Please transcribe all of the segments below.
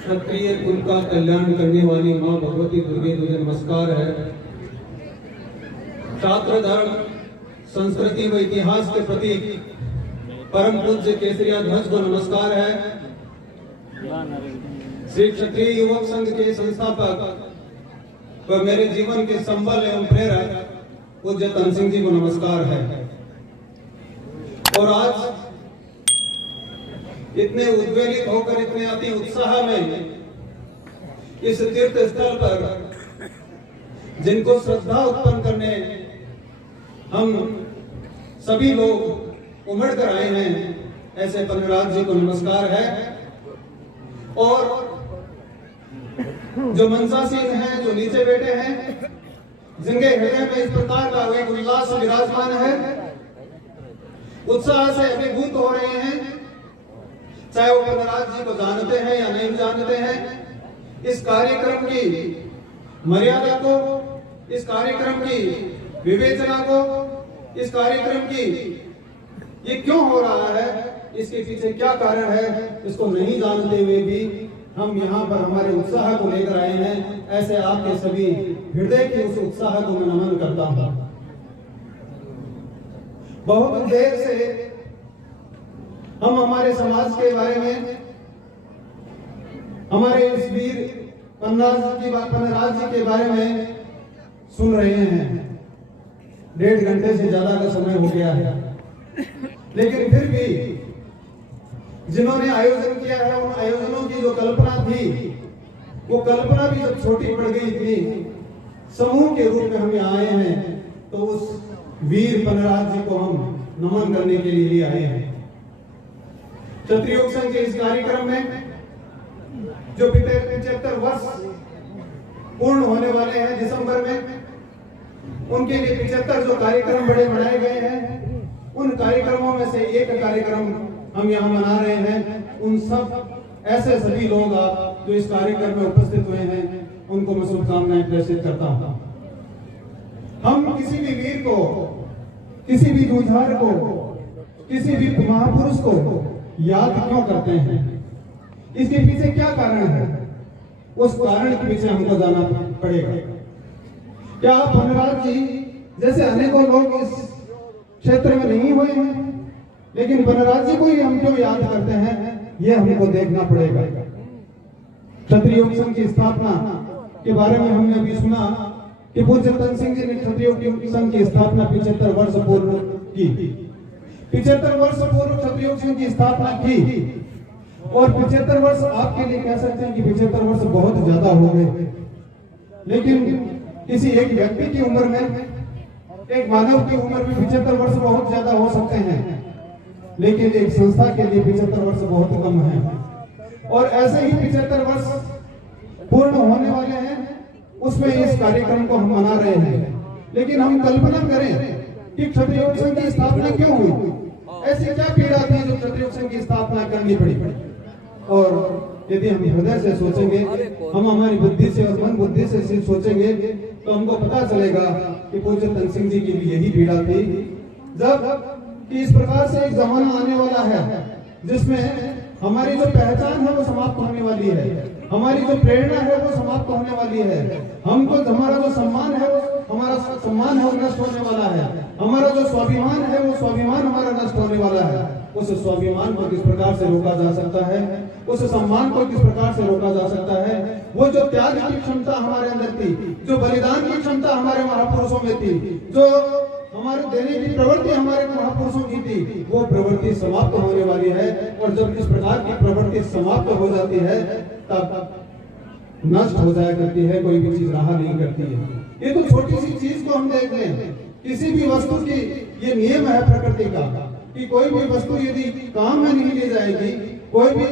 क्षत्रिय कुल का कल्याण करने वाली मां भगवती दुर्गे तुझे नमस्कार है। छात्र धर्म, संस्कृति व इतिहास के प्रतीक परम पूज्य केसरिया ध्वज को नमस्कार है। श्री क्षत्रिय युवक संघ के संस्थापक व मेरे जीवन के संबल एवं प्रेरक पूज्य तन सिंह जी को नमस्कार है। और आज इतने उद्वेलित होकर, इतने अति उत्साह में इस तीर्थ स्थल पर जिनको श्रद्धा उत्पन्न करने हम सभी लोग उमड़ कर आए हैं, ऐसे पन्नराज जी को नमस्कार है। और जो मनसासीन हैं, जो नीचे बैठे हैं, जिनके हृदय में इस प्रकार का एक उल्लास विराजमान है, उत्साह से अभिभूत हो रहे हैं, चाहे वो पन्नराज जी को जानते हैं या नहीं जानते हैं, इस कार्यक्रम की मर्यादा को, इस कार्यक्रम की विवेचना को, इस कार्यक्रम की ये क्यों हो रहा है, इसके पीछे क्या कारण है, इसको नहीं जानते हुए भी हम यहाँ पर हमारे उत्साह को लेकर आए हैं। ऐसे आपके सभी हृदय के उस उत्साह को मैं नमन करता हूँ। बहुत देर से हम हमारे समाज के बारे में, हमारे इस वीर पन्नराज जी के बारे में सुन रहे हैं। 1.5 घंटे से ज्यादा का समय हो गया है, लेकिन फिर भी जिन्होंने आयोजन किया है, उन आयोजनों की जो कल्पना थी, वो कल्पना भी जब छोटी पड़ गई थी, समूह के रूप में हम यहाँ आए हैं, तो उस वीर पन्नराज जी को हम नमन करने के लिए ही आए हैं। क्षत्रिय युवक संघ के इस कार्यक्रम में जो 75 वर्ष पूर्ण होने वाले हैं दिसंबर में, उनके लिए 75 जो कार्यक्रम बड़े बनाए गए हैं, उन कार्यक्रमों में से एक कार्यक्रम हम यहाँ मना रहे हैं। उन सब ऐसे सभी लोग आप जो इस कार्यक्रम में उपस्थित हुए हैं, उनको मैं शुभकामनाएं प्रेषित करता हूँ। हम किसी भी वीर को, किसी भी जुझार को, किसी भी महापुरुष को याद क्यों करते हैं, इसके पीछे क्या कारण है, उस कारण के पीछे हमको जाना पड़ेगा। क्या पन्नराज जी जैसे अनेकों लोग इस क्षेत्र में नहीं हुए हैं, लेकिन पन्नराज जी को ही हम क्यों याद करते हैं, यह हमको देखना पड़ेगा। क्षत्रिय युवक संघ की स्थापना के बारे में हमने अभी सुना कि पूज्य तन सिंह जी ने क्षत्रिय युवक संघ की स्थापना 75 वर्ष पूर्व की। 75 वर्ष पूर्व क्षत्रिय युवक संघ की स्थापना की, और 75 वर्ष आपके लिए कह सकते हैं कि 75 वर्ष बहुत ज्यादा हो गए, लेकिन किसी एक व्यक्ति की उम्र में, एक मानव की उम्र में 75 वर्ष बहुत ज्यादा हो सकते हैं, लेकिन एक संस्था के लिए 75 वर्ष बहुत कम है। और ऐसे ही 75 वर्ष पूर्ण होने वाले हैं, उसमें इस कार्यक्रम को हम मना रहे हैं। लेकिन हम कल्पना करें कि क्षत्रिय युवक संघ की स्थापना क्यों हुई, ऐसी क्या पीड़ा थी जो क्षत्रिय युवक संघ की स्थापना करनी पड़ी। और यदि हम हृदय से सोचेंगे, हम हमारी बुद्धि से और मन बुद्धि से सोचेंगे, तो हमको पता चलेगा कि पूज्य तन सिंह जी की भी यही पीड़ा थी। जब कि इस प्रकार से एक जमाना आने वाला है जिसमें हमारी जो पहचान है वो समाप्त होने वाली है, हमारी जो प्रेरणा है वो समाप्त होने वाली है, हमको हमारा जो सम्मान है वो नष्ट होने वाला है, हमारा जो स्वाभिमान है वो स्वाभिमान हमारा नष्ट होने वाला है। उस स्वाभिमान को किस प्रकार से रोका जा सकता है, उस सम्मान को किस प्रकार से रोका जा सकता है, वो जो त्याग की क्षमता हमारे अंदर थी, जो बलिदान की क्षमता हमारे महापुरुषों में थी, जो हमारे देने की प्रवृत्ति हमारे महापुरुषों की थी, वो प्रवृत्ति समाप्त होने वाली है। और जब इस प्रकार की प्रवृत्ति समाप्त हो जाती है, तब नष्ट हो जाया करती है, कोई भी चीज रहा नहीं करती है। ये तो छोटी सी चीज को हम देख लें, किसी भी वस्तु की ये नियम है प्रकृति का कि कोई भी वस्तु यदि काम में नहीं ली जाएगी, कोई भी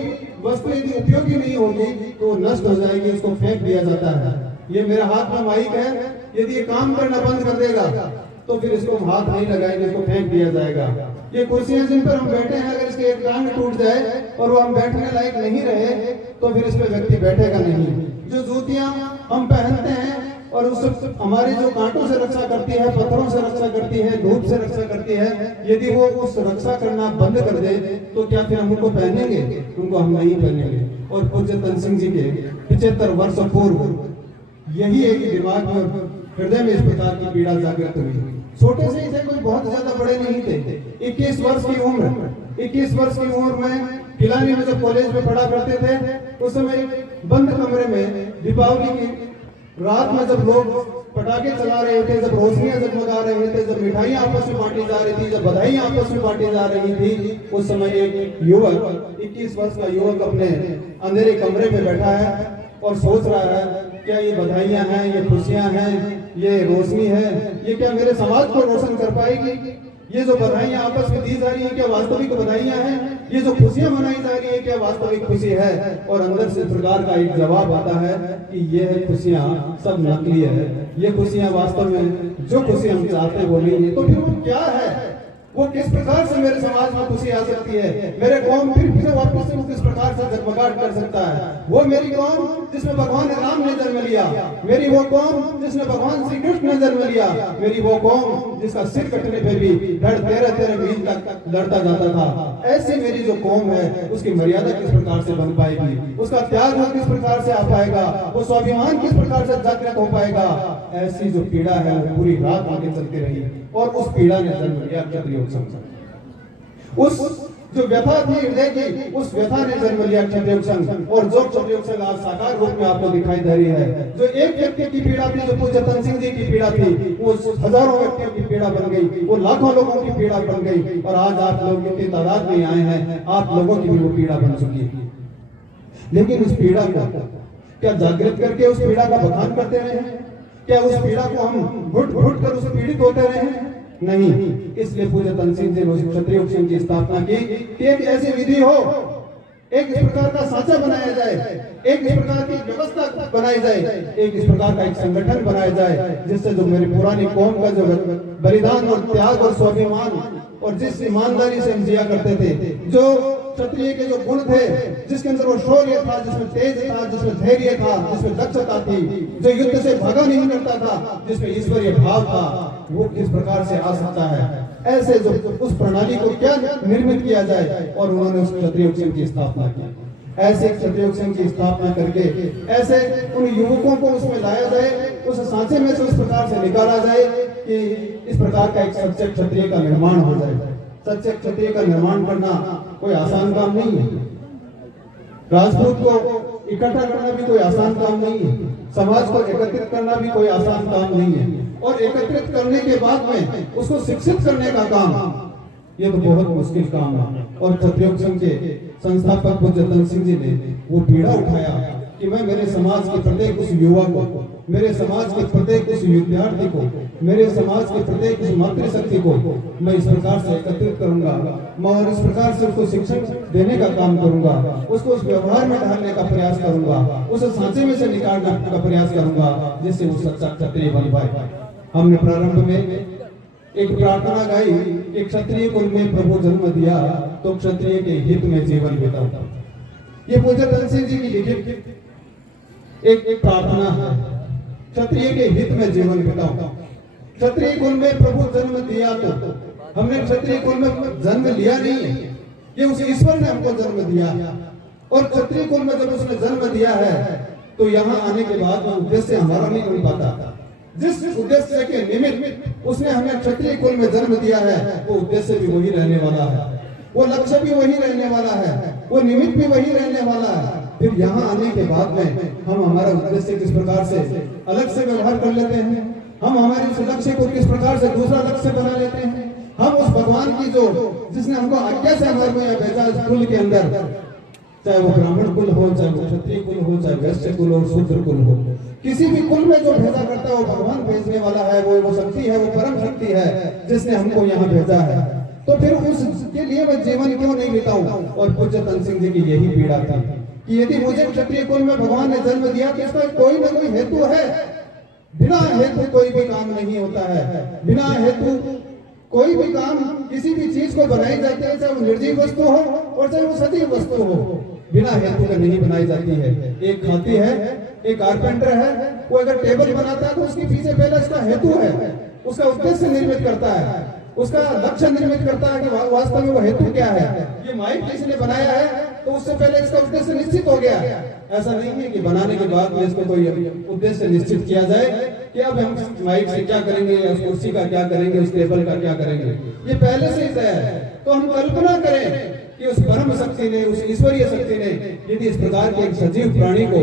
वस्तु यदि उपयोगी नहीं होगी, तो नष्ट हो जाएगी, उसको फेंक दिया जाता है। ये मेरे हाथ में माइक है, यदि ये काम करना बंद कर देगा तो फिर इसको हम हाथ नहीं लगाएंगे, इसको फेंक दिया जाएगा। ये कुर्सियां जिन पर हम बैठे हैं, अगर इसके एक टांग टूट जाए और वो हम बैठने लायक नहीं रहे, तो फिर इस पे व्यक्ति बैठेगा नहीं। जो जूतियां हम पहनते हैं, और उस हमारी जो कांटों से रक्षा करती है, पत्थरों से रक्षा करती है, धूप से रक्षा करती है, यदि वो उस रक्षा करना बंद कर दे तो क्या फिर हम उनको पहनेंगे? उनको हम नहीं पहनेंगे। और पूज्य तन सिंह जी के 75 वर्ष पूर्व यही एक दिमाग में और हृदय में इस प्रकार की पीड़ा जागृत हुई। छोटे से ही थे, कोई बहुत ज्यादा बड़े नहीं थे। 21 वर्ष की उम्र में पिलानी में जब कॉलेज में पढ़ा करते थे, उस समय बंद कमरे में दीपावली की रात में जब लोग पटाखे चला रहे थे, जब रोशनियां जगमगा रहे थे, जब मिठाइयां आपस में बांटी जा रही थी, जब बधाइयां आपस में बांटी जा रही थी, उस समय एक युवक, 21 वर्ष का युवक अपने अंधेरे कमरे में बैठा है और सोच रहा है, क्या ये बधाइयां हैं, ये खुशियां हैं, ये रोशनी है, ये क्या मेरे समाज को रोशन कर पाएगी? ये जो बधाइयां आपस में दी जा रही है, क्या वास्तविक बधाइयां हैं? ये जो खुशियां मनाई जा रही है, क्या वास्तविक खुशी है? और अंदर से प्रकार का एक जवाब आता है कि ये खुशियां सब नकली है, ये खुशियां वास्तव में जो खुशी हम चाहते वो नहीं है। तो फिर वो क्या है? वो किस प्रकार से मेरे समाज में खुशी आ सकती है? मेरे कौम फिर से वापस से वो किस प्रकार से जगमगाहट कर सकता है? वो मेरी कौम जिसमें भगवान राम ने जन्म लिया, मेरी वो कौम जिसने भगवान श्री कृष्ण ने जन्म लिया, मेरी वो कौम जिसका सिर कटने पर भी धड़ 13-13 मील तक लड़ता जाता था। ऐसी मेरी जो कौम है, उसकी मर्यादा किस प्रकार से बन पाएगी? उसका त्याग किस प्रकार से आ पाएगा? वो स्वाभिमान किस प्रकार से जागृत हो पाएगा? ऐसी जो पीड़ा है वो पूरी रात आगे चलती रही और उस पीड़ा ने जन्म लिया क्षत्रिय संघ। उस जो व्यथा थी हृदय की, उस व्यथा ने जन्म लिया क्षत्रिय संघ। और जो क्षत्रिय संघ आज साकार रूप में आपको दिखाई दे रही है, जो एक व्यक्ति की पीड़ा थी, जो पूज्य तन सिंह जी की पीड़ा थी, वो हजारों व्यक्तियों की पीड़ा बन गई, वो लाखों लोगों की पीड़ा बन गई। और आज आप लोग इतनी तादाद में आए हैं, आप लोगों की भी वो पीड़ा बन चुकी है। लेकिन उस पीड़ा को क्या जागृत करके उस पीड़ा का बखान करते रहे? क्या उस पीड़ा को हम घुट घुट कर उससे पीड़ित होते रहे? नहीं। इसलिए पूज्य तन सिंह जी ने क्षत्रिय संघ की स्थापना की कि एक ऐसी विधि हो, एक इस प्रकार का साँचा बनाया जाए, एक इस प्रकार की व्यवस्था बनाई जाए, एक इस प्रकार का एक संगठन बनाया जाए, जिससे जो मेरी पुरानी कौम का जो बलिदान और त्याग और स्वाभिमान और जिस ईमानदारी से हम जिया करते थे, जो क्षत्रिय के जो गुण थे, जिसके अंदर वो शौर्य था, जिसमें तेज था, जिसमें धैर्य था, जिसमें दक्षता थी, जो युद्ध से भागा नहीं करता था, जिसमें ईश्वरीय भाव था, वो किस प्रकार से आ सकता है? ऐसे जो उस प्रणाली को क्या निर्मित किया जाए, और उन्होंने उस क्षत्रिय संघ की स्थापना की। ऐसे क्षत्रिय संघ की स्थापना करके ऐसे उन युवकों को उसमें लाया जाए, उस सांचे में से उस प्रकार से निकाला जाए कि इस प्रकार का एक सच्चे क्षत्रिय का निर्माण हो जाए। सच्चे क्षत्रिय का निर्माण करना कोई आसान काम नहीं है। राजपूत को इकट्ठा करना भी कोई आसान काम नहीं है। समाज को एकत्रित करना भी कोई आसान काम नहीं है। और एकत्रित करने के बाद में उसको शिक्षित करने का काम, ये तो बहुत मुश्किल काम है। और क्षत्रिय संघ के संस्थापक पूज्य तन सिंह जी ने वो पीड़ा उठाया कि मैं मेरे समाज के प्रत्येक उस युवा को, मेरे समाज के प्रत्येक उस विद्यार्थी को, मेरे समाज के प्रत्येक उस मातृशक्ति को मैं इस प्रकार से एकत्रित करूंगा, मैं और इस प्रकार से उसको शिक्षण देने का काम करूंगा, उसको उस व्यवहार में ढालने का प्रयास करूंगा, उस सांचे में से निकालने का प्रयास करूंगा, जिससे वो सच्चा क्षत्रिय बन पाए। हमने प्रारंभ में एक प्रार्थना गाई कि क्षत्रिय कुल में प्रभु जन्म दिया तो क्षत्रिय के हित में जीवन बिताओ। ये पूज्य तन सिंह जी की लिखित एक प्रार्थना है, क्षत्रिय के हित में जीवन बिताओ। क्षत्रिय कुल में प्रभु जन्म दिया तो हमने क्षत्रिय कुल में जन्म लिया नहीं है, ये उस ईश्वर ने हमको जन्म दिया। और क्षत्रिय कुल में जब उसने जन्म दिया है तो यहाँ आने के बाद वो उद्देश्य हमारा नहीं हो पाता। जिस उद्देश्य के निमित्त उसने हमें क्षत्रिय कुल में जन्म दिया है, वो उद्देश्य भी वही रहने वाला है, वो लक्ष्य भी वही रहने वाला है, वो निमित्त भी वही रहने वाला है। फिर यहाँ आने के बाद में हम हमारा उद्देश्य किस प्रकार से अलग से व्यवहार कर लेते हैं, हम हमारे उस लक्ष्य को किस प्रकार से दूसरा लक्ष्य बना लेते हैं। हम उस भगवान की जो जिसने हमको आज्ञा से हमारे को यहाँ भेजा इस कुल के अंदर, चाहे वो ब्राह्मण कुल हो, चाहे वो क्षत्रिय कुल हो, चाहे वैश्य कुल हो, शूद्र कुल हो, किसी भी कुल में जो भेजा करता है वो भगवान भेजने वाला है, वो शक्ति है, वो परम शक्ति है जिसने हमको यहाँ भेजा है। तो फिर उसके लिए मैं जीवन क्यों नहीं बिताऊं? और पूज्य तन सिंह जी की यही पीड़ा थी कि यदि मुझे क्षत्रिय कुल में भगवान ने जन्म दिया तो इसका कोई ना कोई हेतु है। बिना हेतु कोई भी काम नहीं होता है, बिना हेतु कोई भी काम, किसी भी चीज को बनाई जाती है, चाहे वो निर्जीव वस्तु हो और चाहे वो सजीव वस्तु हो, बिना हेतु के नहीं बनाई जाती है। एक खाती है एक कारपेंटर है, वो अगर टेबल बनाता है तो उसके पीछे पहले उसका हेतु है, उसका उद्देश्य निर्मित करता है, उसका लक्ष्य निर्मित करता है कि वास्तव में वो हेतु क्या है। ये माइक किसी ने बनाया है तो उससे पहले इसका उद्देश्य निश्चित हो गया। ऐसा नहीं है कि बनाने के बाद में इसको कोई उद्देश्य निश्चित किया जाए कि अब हम माइक से क्या करेंगे, या उस कुर्सी का क्या करेंगे, उस टेबल का क्या करेंगे, ये पहले से ही तय है। तो हम कल्पना करें कि उस परम शक्ति ने, उस ईश्वरीय शक्ति ने यदि इस प्रकार के एक सजीव प्राणी को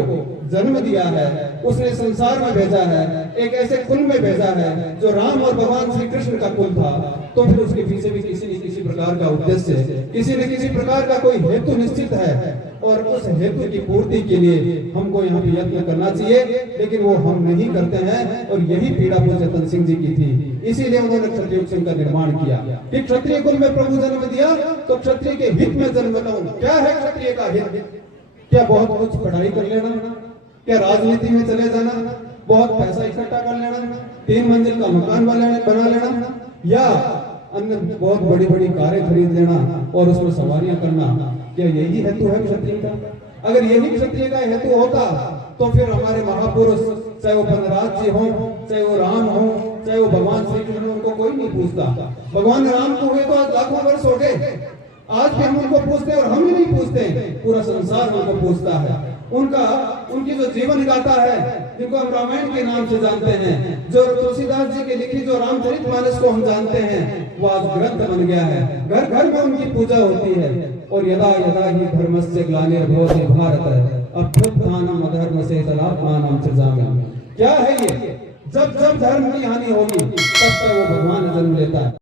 जन्म दिया है, उसने संसार में भेजा है, एक ऐसे कुल में भेजा है जो राम और भगवान श्री कृष्ण का कुल था, तो फिर उसके पीछे भी किसी न किसी प्रकार का उद्देश्य, किसी न किसी प्रकार का कोई हेतु निश्चित है, और उस हेतु की पूर्ति के लिए हमको यहाँ पे यत्न करना चाहिए, लेकिन वो हम नहीं करते हैं। और यही पीड़ा पूज्य जतन सिंह जी की थी, इसीलिए उन्होंने क्षत्रिय संघ का निर्माण किया कि क्षत्रिय कुल में प्रभु जन्म दिया तो क्षत्रिय के हित में जन्म लाऊं। क्या है क्षत्रिय का हित? क्या बहुत कुछ पढ़ाई कर लेना, क्या राजनीति में चले जाना, बहुत पैसा इकट्ठा कर लेना, 3 मंजिल का मकान बना लेना, या अन्य बहुत बड़ी बड़ी कारें खरीद लेना और उसमें सवारियां करना, क्या यही हेतु है क्षत्रिय का? अगर यही क्षत्रिय का हेतु होता तो फिर हमारे महापुरुष, चाहे वो वनराज जी हो, चाहे वो राम हो, चाहे वो भगवान श्री कृष्ण, उनको कोई नहीं पूछता। भगवान राम को हुए तो आज लाखों वर्ष हो गए, आज भी हम उनको पूछते हैं, और हम ही नहीं पूछते, पूरा संसार उनको पूछता है। उनकी जो जीवन गाथा है, जिनको हम रामायण के नाम से जानते हैं, जो तुलसीदास जी के लिखी जो रामचरितमानस को हम जानते हैं, वो आज ग्रंथ बन गया है। घर घर में उनकी पूजा होती है। और यदा यदा ही धर्मस्य ग्लानिर्भवति भारत अभ्युत्थानम् अधर्मस्य तदात्मानं सृजामि। क्या है ये? जब जब धर्म की हानि होगी तब तक वो भगवान जन्म लेता है।